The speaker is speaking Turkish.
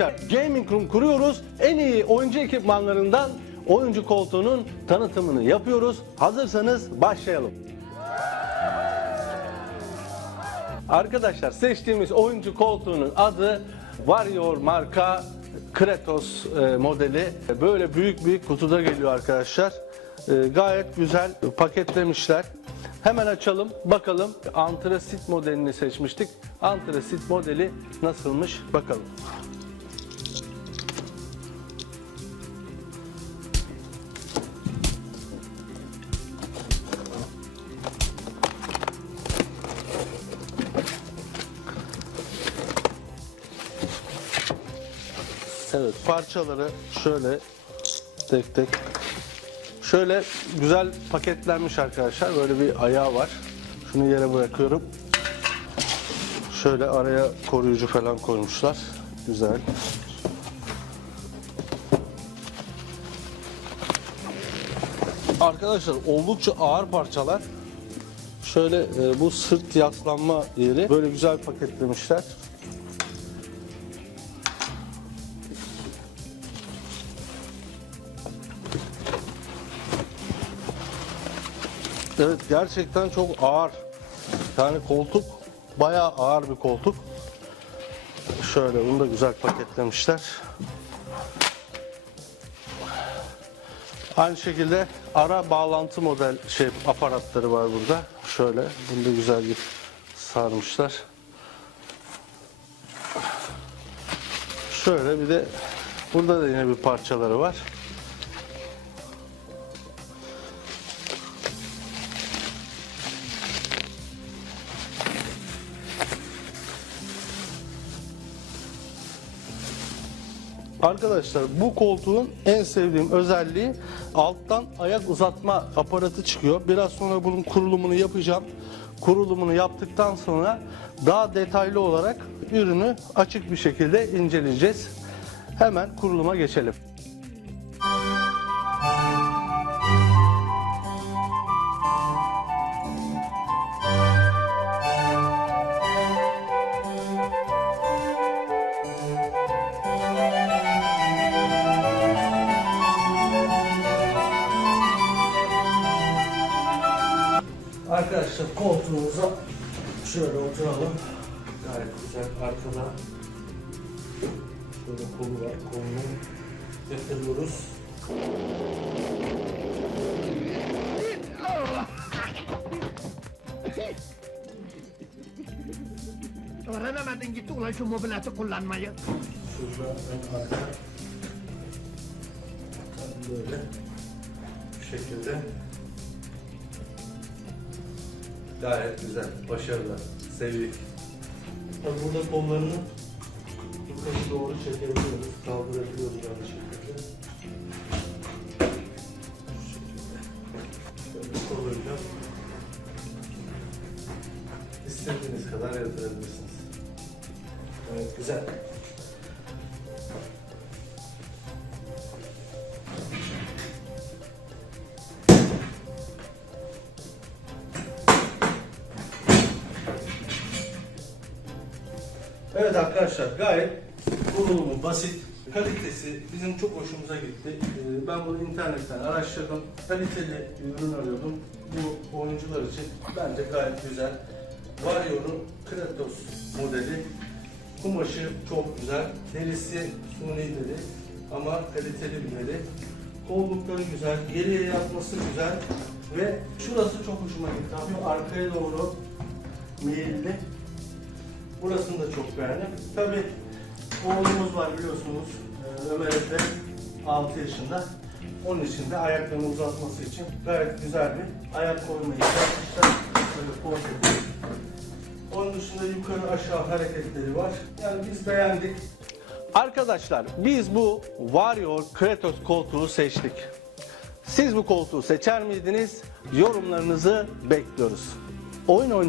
Arkadaşlar Gaming Room kuruyoruz. En iyi oyuncu ekipmanlarından oyuncu koltuğunun tanıtımını yapıyoruz. Hazırsanız başlayalım. Arkadaşlar seçtiğimiz oyuncu koltuğunun adı Warrior marka Kratos e, modeli. Böyle büyük büyük kutuda geliyor arkadaşlar. E, gayet güzel paketlemişler. Hemen açalım bakalım. Antrasit modelini seçmiştik. Antrasit modeli nasılmış bakalım. Evet parçaları şöyle tek tek şöyle güzel paketlenmiş arkadaşlar. Böyle bir ayağı var. Şunu yere bırakıyorum. Şöyle araya koruyucu falan koymuşlar. Güzel. Arkadaşlar oldukça ağır parçalar. Şöyle e, bu sırt yaslanma yeri böyle güzel paketlemişler. Evet gerçekten çok ağır. Yani koltuk bayağı ağır bir koltuk. Şöyle bunu da güzel paketlemişler. Aynı şekilde ara bağlantı model şey aparatları var burada. Şöyle bunu da güzel bir sarmışlar. Şöyle bir de burada da yine bir parçaları var. Arkadaşlar bu koltuğun en sevdiğim özelliği alttan ayak uzatma aparatı çıkıyor. Biraz sonra bunun kurulumunu yapacağım. Kurulumunu yaptıktan sonra daha detaylı olarak ürünü açık bir şekilde inceleyeceğiz. Hemen kuruluma geçelim. Arkadaşlar koltuğumuza şöyle oturalım. Gayet güzel arkada. Şöyle kolu var. Kolunu yatırıyoruz. Öğrenemedin gitti ulan şu mobileti kullanmayı. Şurada ön arka. Böyle. Bu şekilde. Gayet güzel. Başarılı. Sevdik. Tabii burada kollarını yukarı doğru çekebiliyoruz. Kaldırabiliyoruz aynı şekilde. Şöyle koluyla istediğiniz kadar yatırabilirsiniz. Evet güzel. Evet arkadaşlar gayet kurulumu basit. Kalitesi bizim çok hoşumuza gitti. Ee, Ben bunu internetten araştırdım. Kaliteli ürün arıyordum. Bu oyuncular için bence gayet güzel. Warrior'un Kratos modeli. Kumaşı çok güzel. Derisi suni deri ama kaliteli bir deri. Kollukları güzel, geriye yapması güzel ve şurası çok hoşuma gitti. Arkaya doğru meyilli. Burasını da çok beğendim. Tabi oğlumuz var biliyorsunuz. Ee, Ömer Efe 6 yaşında. Onun için de ayaklarını uzatması için gayet güzel bir ayak koymayı yapmışlar. Böyle portre. Onun dışında yukarı aşağı hareketleri var. Yani biz beğendik. Arkadaşlar biz bu Warrior Kratos koltuğu seçtik. Siz bu koltuğu seçer miydiniz? Yorumlarınızı bekliyoruz. Oyun oynuyoruz.